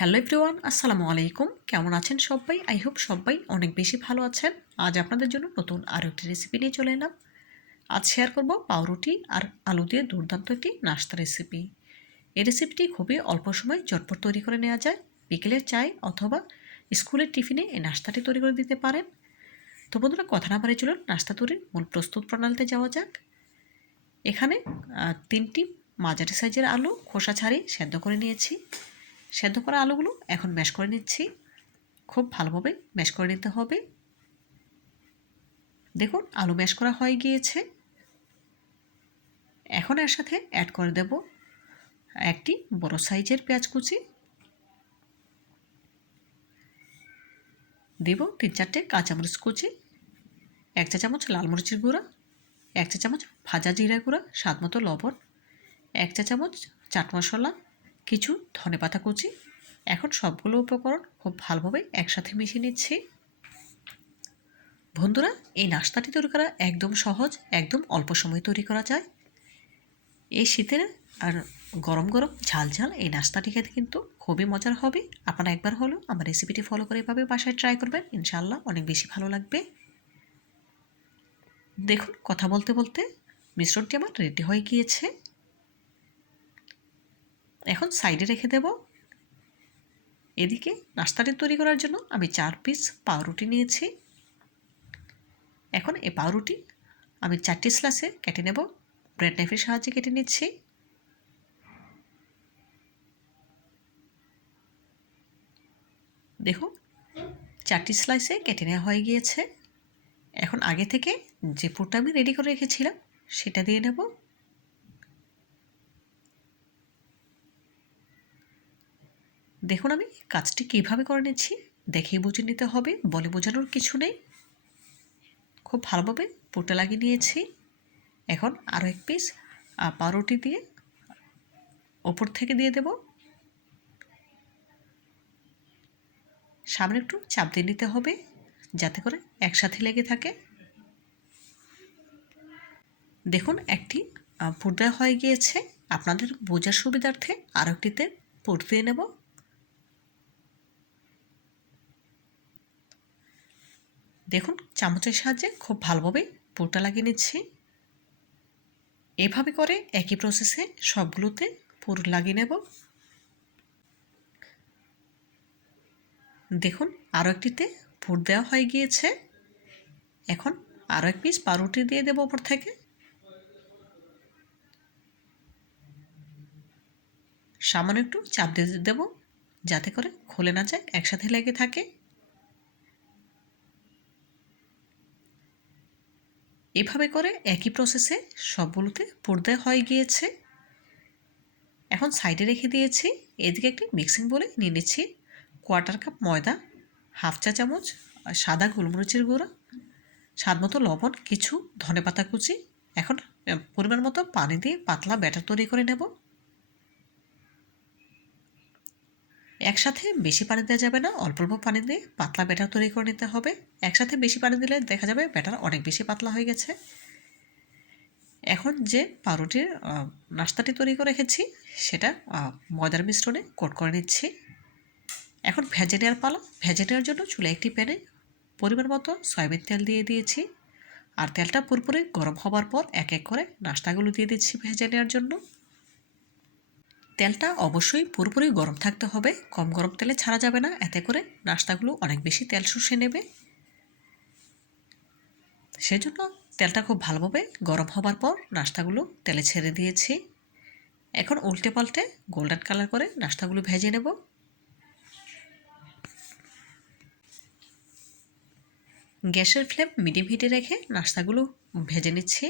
Hello everyone, আসসালামু আলাইকুম। কেমন আছেন সবাই? আই হোপ সবাই অনেক বেশি ভালো আছেন। আজ আপনাদের জন্য নতুন আরও একটি রেসিপি নিয়ে চলে এলাম। আজ শেয়ার করব পাউরুটি আর আলু দিয়ে দুর্দান্ত একটি নাস্তা রেসিপি। এই রেসিপিটি খুবই অল্প সময় ঝটপট তৈরি করে নেওয়া যায়। বিকেলের চায় অথবা স্কুলের টিফিনে এই নাস্তাটি তৈরি করে দিতে পারেন। তো বন্ধুরা, কথা না বাড়িয়ে চলুন নাস্তা তৈরির মূল প্রস্তুত প্রণালীতে যাওয়া যাক। এখানে 3টি মাঝারি সাইজের আলু খোসা ছাড়িয়ে সেদ্ধ করে নিয়েছি। সেদ্ধ করা আলুগুলো এখন ম্যাশ করে নিচ্ছি। খুব ভালোভাবে ম্যাশ করে নিতে হবে। দেখুন, আলু ম্যাশ করা হয়ে গিয়েছে। এখন এর সাথে অ্যাড করে দেব একটি বড় সাইজের পেঁয়াজ কুচি, দেব 3-4টে কাঁচামরিচ কুচি, 1 চা চামচ লাল মরিচের গুঁড়া, 1 চা চামচ ভাজা জিরা গুঁড়া, স্বাদ মতো লবণ, 1 চা চামচ চাট মশলা, কিছু ধনেপাতা কুচি। এখন সবগুলো উপকরণ খুব ভালোভাবে একসাথে মিশিয়ে নিচ্ছি। বন্ধুরা, এই নাস্তাটি তৈরি করা একদম সহজ, একদম অল্প সময়ে তৈরি করা যায়। এই শীতের আর গরম গরম ঝাল ঝাল এই নাস্তাটি খেতে কিন্তু খুবই মজার হবে। আপনারা একবার হলো আমার রেসিপিটি ফলো করে এভাবে বাসায় ট্রাই করবেন, ইনশাআল্লাহ অনেক বেশি ভালো লাগবে। দেখুন, কথা বলতে বলতে মিশ্রণটি আমার রেডি হয়ে গিয়েছে। এখন সাইডে রেখে দেব। এদিকে নাস্তাটি তৈরি করার জন্য আমি 4 পিস পাউরুটি নিয়েছি। এখন এই পাউরুটি আমি 4টি স্লাইসে কেটে নেব। ব্রেড নাইফের সাহায্যে কেটে নিচ্ছি। দেখুন, 4টি স্লাইসে কেটে নেওয়া হয়ে গিয়েছে। এখন আগে থেকে যে পুরটা আমি রেডি করে রেখেছিলাম সেটা দিয়ে নেব। দেখুন, আমি কাজটি কীভাবে করে নিচ্ছি দেখেই বুঝে নিতে হবে, বলে বোঝানোর কিছু নেই। খুব ভালোভাবে পুরটা লাগিয়ে নিয়েছি। এখন আরও 1 পিস পাউরুটি দিয়ে ওপর থেকে দিয়ে দেব। সামনে একটু চাপ দিয়ে নিতে হবে যাতে করে একসাথে লেগে থাকে। দেখুন, একটি পুর দেওয়া হয়ে গিয়েছে। আপনাদের বোঝার সুবিধার্থে আরও একটিতে পুর দিয়ে নেব। দেখুন, চামচের সাহায্যে খুব ভালোভাবে পুরটা লাগিয়ে নিচ্ছি। এভাবে করে একই প্রসেসে সবগুলোতে পুর লাগিয়ে নেব। দেখুন, আরও একটিতে পুর দেওয়া হয়ে গিয়েছে। এখন আরও 1 পিস পাউরুটি দিয়ে দেব ওপর থেকে। সামান্য একটু চাপ দিয়ে দেব যাতে করে খুলে না যায়, একসাথে লেগে থাকে। এভাবে করে একই প্রসেসে সবগুলোতে পুর দেওয়া হয়ে গিয়েছে। এখন সাইডে রেখে দিয়েছি। এদিকে একটি মিক্সিং বলে নিয়ে নিচ্ছি 1/4 কাপ ময়দা, 1/2 চা চামচ সাদা গোলমরিচের গুঁড়া, স্বাদ মতো লবণ, কিছু ধনেপাতা কুচি। এখন পরিমাণ মতো পানি দিয়ে পাতলা ব্যাটার তৈরি করে নেব। একসাথে বেশি পানি দেওয়া যাবে না, অল্প অল্প পানি দিয়ে পাতলা ব্যাটার তৈরি করে নিতে হবে। একসাথে বেশি পানি দিলে দেখা যাবে ব্যাটার অনেক বেশি পাতলা হয়ে গেছে। এখন যে পাউরুটির নাস্তাটি তৈরি করে রেখেছি সেটা ময়দার মিশ্রণে কোট করে নিচ্ছি। এখন ভেজে নেওয়ার পালা। ভেজে নেওয়ার জন্য চুলে একটি প্যানে পরিমাণ মতো সয়াবিন তেল দিয়ে দিয়েছি। আর তেলটা পুরোপুরি গরম হবার পর এক এক করে নাস্তাগুলো দিয়ে দিচ্ছি ভেজে নেওয়ার জন্য। তেলটা অবশ্যই পুরোপুরি গরম থাকতে হবে, কম গরম তেলে ছাড়া যাবে না, এতে করে নাস্তাগুলো অনেক বেশি তেল শুষে নেবে। সেজন্য তেলটা খুব ভালোভাবে গরম হবার পর নাস্তাগুলো তেলে ছেড়ে দিয়েছি। এখন উল্টে পাল্টে গোল্ডেন কালার করে নাস্তাগুলো ভেজে নেব। গ্যাসের ফ্লেম মিডিয়াম হিটে রেখে নাস্তাগুলো ভেজে নিচ্ছি।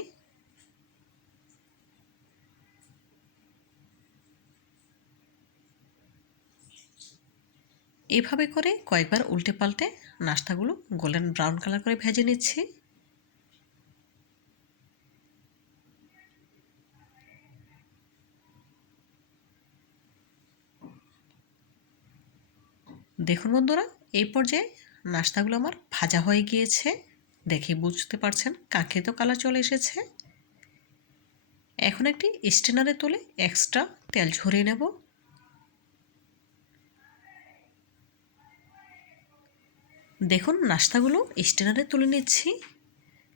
এভাবে করে কয়েকবার উল্টে পাল্টে নাস্তাগুলো গোল্ডেন ব্রাউন কালার করে ভেজে নিচ্ছি। দেখুন বন্ধুরা, এই পর্যায়ে নাস্তাগুলো আমার ভাজা হয়ে গিয়েছে। দেখে বুঝতে পারছেন কাঙ্ক্ষিত কালার চলে এসেছে। এখন একটি স্ট্রেনারে তুলে এক্সট্রা তেল ঝরিয়ে নেব। দেখুন নাস্তাগুলো স্ট্যান্ডারে তুলে নিচ্ছি।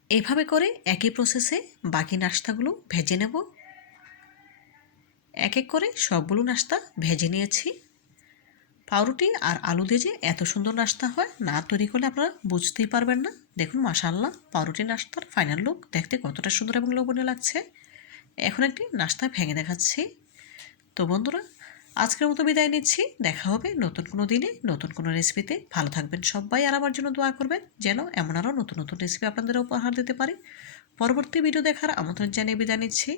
এভাবে করে একই প্রসেসে বাকি নাস্তাগুলো ভেজে নেব। এক এক করে সবগুলো নাস্তা ভেজে নিয়েছি। পাউরুটি আর আলু দিয়ে যে এত সুন্দর নাস্তা হয়, না তৈরি করলে আপনারা বুঝতেই পারবেন না। দেখুন মাশাআল্লাহ, পাউরুটি নাস্তার ফাইনাল লুক দেখতে কতটা সুন্দর এবং লোভনীয় লাগছে। এখন একটি নাস্তা ভেঙে দেখাচ্ছি। তো বন্ধুরা, আজকের মতো বিদায় নিচ্ছি। দেখা হবে নতুন কোনো দিনে নতুন কোনো রেসিপিতে। ভালো থাকবেন সবাই, আর আমার জন্য দোয়া করবেন যেন এমন আরও নতুন নতুন রেসিপি আপনাদের উপহার দিতে পারি। পরবর্তী ভিডিও দেখার আমন্ত্রণ জানিয়ে বিদায় নিচ্ছি।